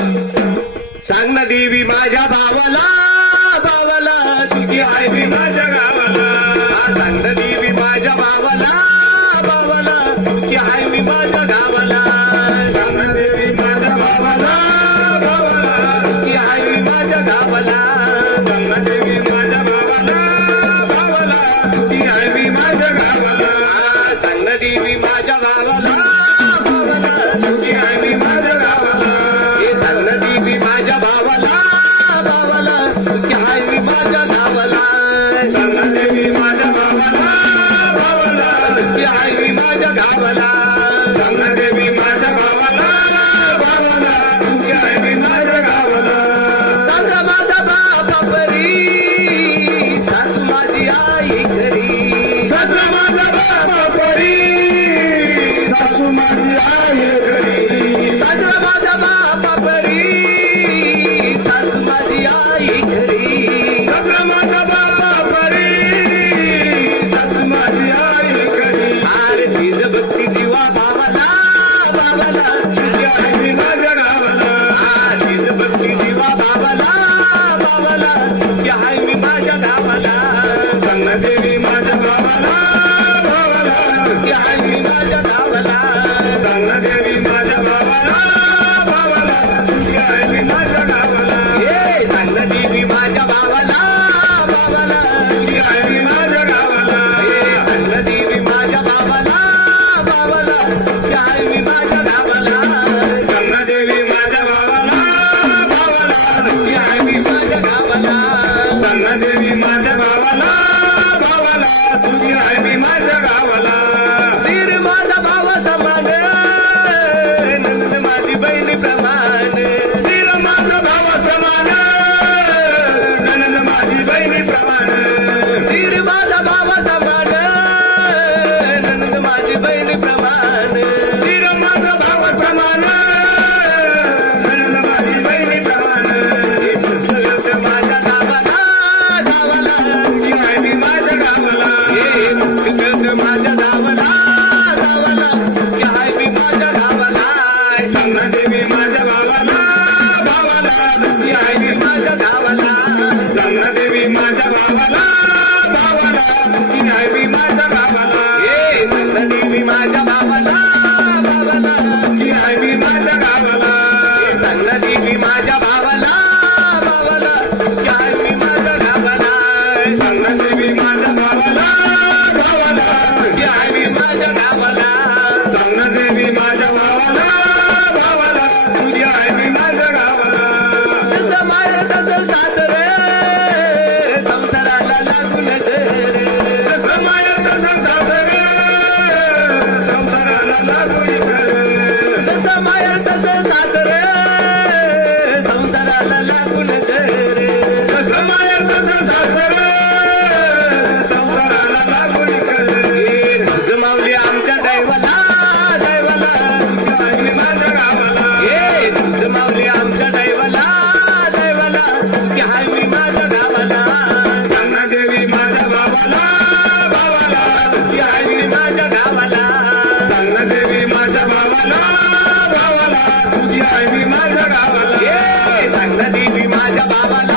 सांग ना देवी माझ्या भावाला भावाला तुझी आई माझ्या गावाला. सांग ना देवी माझ्या भावाला भावाला तुझी आई मी माझ्या गावाला. सांग ना देवी माझ्या भावाला भावाला तुझी आई मी माझ्या गावाला. सांग ना देवी माझ्या भावाला भावाला तुझी आई मी माझ्या गावाला. सांग ना देवी माझ्या गावाला माझ्या भावाला भावाला. माझ्या गावाला